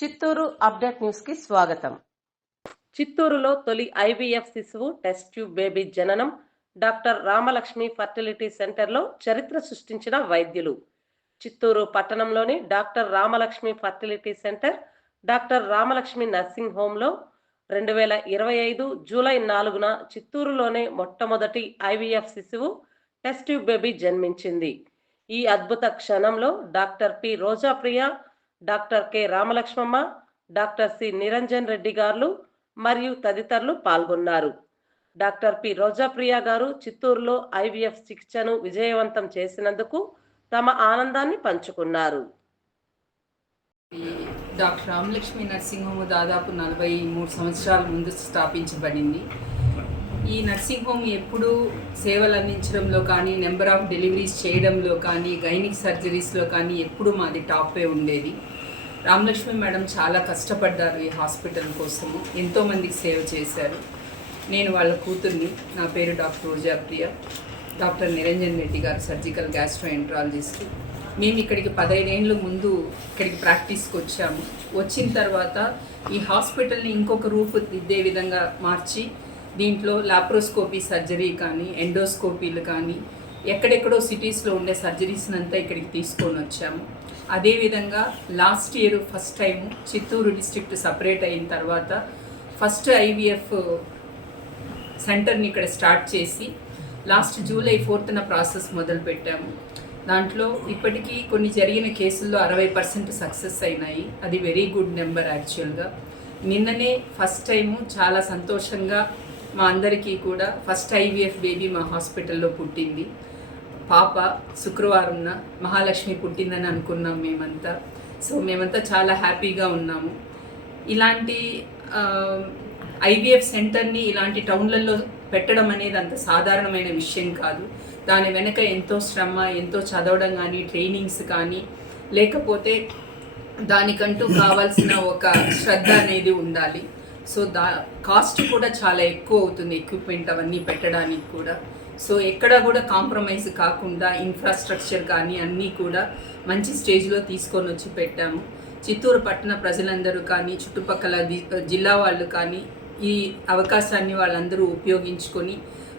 Chittoor update న్యూస్కి స్వాగతం. చిత్తూరులో తొలి ఐవీఎఫ్ శిశువు టెస్ట్ ట్యూబ్ బేబీ జననం డాక్టర్ రామలక్ష్మి ఫర్టిలిటీ సెంటర్లో చరిత్ర సృష్టించిన వైద్యులు. చిత్తూరు పట్టణంలోని doctor Ramalakshmi fertility centre doctor Ramalakshmi nursing హోంలో రెండు వేల ఇరవై ఐదు జూలై నాలుగున చిత్తూరులోనే మొట్టమొదటి ఐవీఎఫ్ శిశువు టెస్ట్ ట్యూబ్ బేబీ జన్మించింది. ఈ అద్భుత క్షణంలో doctor P. Rojapriya doctor K Ramalakshmamma doctor C Niranjan Reddy గారు మరియు తదితరులు పాల్గొన్నారు. డాక్టర్ పి రోజాప్రియ గారు చిత్తూరులో ఐవీఎఫ్ చికిత్సను విజయవంతం చేసినందుకు తమ ఆనందాన్ని పంచుకున్నారు. డాక్టర్ రామలక్ష్మి నర్సింగ్ హోమ్ దాదాపు నలభై మూడు సంవత్సరాల ముందు స్థాపించబడింది. ఈ నర్సింగ్ హోమ్ ఎప్పుడూ సేవలు అందించడంలో కానీ నెంబర్ ఆఫ్ డెలివరీస్ చేయడంలో కానీ గైనిక్ సర్జరీస్లో కానీ ఎప్పుడు మాది టాపే ఉండేది. రామలక్ష్మి మేడం చాలా కష్టపడ్డారు ఈ హాస్పిటల్ కోసము. ఎంతోమందికి సేవ చేశారు. నేను వాళ్ళ కూతుర్ని నా పేరు డాక్టర్ రోజాప్రియ డాక్టర్ నిరంజన్ రెడ్డి గారు సర్జికల్ గ్యాస్ట్రోఎంట్రాలజిస్ట్. మేము ఇక్కడికి పదహైదేళ్ళ ముందు ఇక్కడికి ప్రాక్టీస్కి వచ్చాము. వచ్చిన తర్వాత ఈ హాస్పిటల్ని ఇంకొక రూపు దిద్దే విధంగా మార్చి దీంట్లో లాప్రోస్కోపీ సర్జరీ కానీ ఎండోస్కోపీలు కానీ ఎక్కడెక్కడో సిటీస్లో ఉండే సర్జరీస్ని అంతా ఇక్కడికి తీసుకొని వచ్చాము. అదేవిధంగా last year first time Chittoor district separate అయిన తర్వాత ఫస్ట్ ఐవీఎఫ్ సెంటర్ని ఇక్కడ స్టార్ట్ చేసి లాస్ట్ జూలై ఫోర్త్న ప్రాసెస్ మొదలు పెట్టాము. దాంట్లో ఇప్పటికీ కొన్ని జరిగిన కేసుల్లో అరవై పర్సెంట్ సక్సెస్ అయినాయి. అది వెరీ గుడ్ నెంబర్ యాక్చువల్గా నిన్ననే ఫస్ట్ టైము చాలా సంతోషంగా మా అందరికీ కూడా ఫస్ట్ ఐవీఎఫ్ బేబీ మా హాస్పిటల్లో పుట్టింది. పాప శుక్రవారంన మహాలక్ష్మి పుట్టిందని అనుకున్నాం మేమంతా. సో మేమంతా చాలా హ్యాపీగా ఉన్నాము. ఇలాంటి ఐవీఎఫ్ సెంటర్ని ఇలాంటి టౌన్లలో పెట్టడం అనేది అంత సాధారణమైన విషయం కాదు. దాని వెనక ఎంతో శ్రమ ఎంతో చదవడం కానీ ట్రైనింగ్స్ కానీ లేకపోతే దానికంటూ కావాల్సిన ఒక శ్రద్ధ అనేది ఉండాలి. సో దా కాస్ట్ కూడా చాలా ఎక్కువ అవుతుంది ఎక్విప్మెంట్ అవన్నీ పెట్టడానికి కూడా. సో ఎక్కడ కూడా కాంప్రమైజ్ కాకుండా ఇన్ఫ్రాస్ట్రక్చర్ కానీ అన్నీ కూడా మంచి స్టేజ్లో తీసుకొని వచ్చి పెట్టాము. చిత్తూరు పట్టణ ప్రజలందరూ కానీ చుట్టుపక్కల జిల్లా వాళ్ళు కానీ ఈ అవకాశాన్ని వాళ్ళందరూ ఉపయోగించుకొని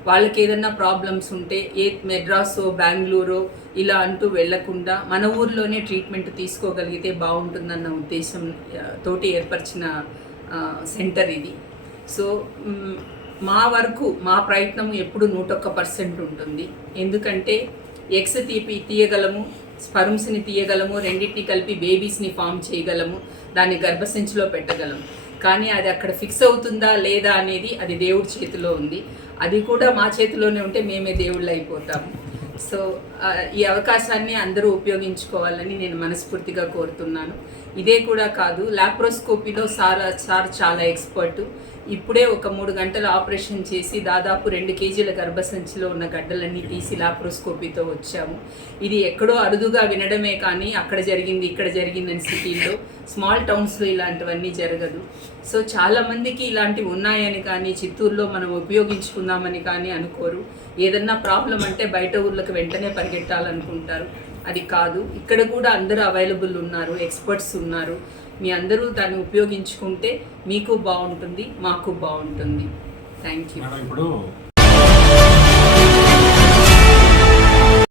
వాళ్ళకి ఏదైనా ప్రాబ్లమ్స్ ఉంటే ఏ మెడ్రాసో బెంగళూరో ఇలా అంటూ వెళ్ళకుండా మన ఊర్లోనే ట్రీట్మెంట్ తీసుకోగలిగితే బాగుంటుందన్న ఉద్దేశం తోటి ఏర్పరిచిన సెంటర్ ఇది. సో మా వరకు మా ప్రయత్నం ఎప్పుడు నూటొక్క పర్సెంట్ ఉంటుంది. ఎందుకంటే ఎగ్స్ తీపి తీయగలము స్పర్మ్స్ని తీయగలము రెండింటిని కలిపి బేబీస్ని ఫామ్ చేయగలము దాన్ని గర్భసంచిలో పెట్టగలము. కానీ అది అక్కడ ఫిక్స్ అవుతుందా లేదా అనేది అది దేవుడి చేతిలో ఉంది. అది కూడా మా చేతిలోనే ఉంటే మేమే దేవుళ్ళు అయిపోతాము సో ఈ అవకాశాన్ని అందరూ ఉపయోగించుకోవాలని నేను మనస్ఫూర్తిగా కోరుతున్నాను. ఇదే కూడా కాదు లాప్రోస్కోపీలో సార్ సార్ చాలా ఎక్స్పర్ట్ ఇప్పుడే ఒక మూడు గంటల ఆపరేషన్ చేసి దాదాపు రెండు కేజీల గర్భసంచిలో ఉన్న గడ్డలన్నీ తీసి లాప్రోస్కోపీతో వచ్చాము. ఇది ఎక్కడో అరుదుగా వినడమే కానీ అక్కడ జరిగింది ఇక్కడ జరిగిందని సిటీల్లో స్మాల్ టౌన్స్లో ఇలాంటివన్నీ జరగదు. సో చాలామందికి ఇలాంటివి ఉన్నాయని కానీ చిత్తూరులో మనం ఉపయోగించుకుందామని కానీ అనుకోరు. ఏదన్నా ప్రాబ్లం అంటే బయట ఊర్లకు వెంటనే పరిగెట్టాలనుకుంటారు. అది కాదు. ఇక్కడ కూడా అందరూ అవైలబుల్ ఉన్నారు ఎక్స్పర్ట్స్ ఉన్నారు. మీ అందరూ దాన్ని ఉపయోగించుకుంటే మీకు బాగుంటుంది మాకు బాగుంటుంది. థ్యాంక్ యూ ఇప్పుడు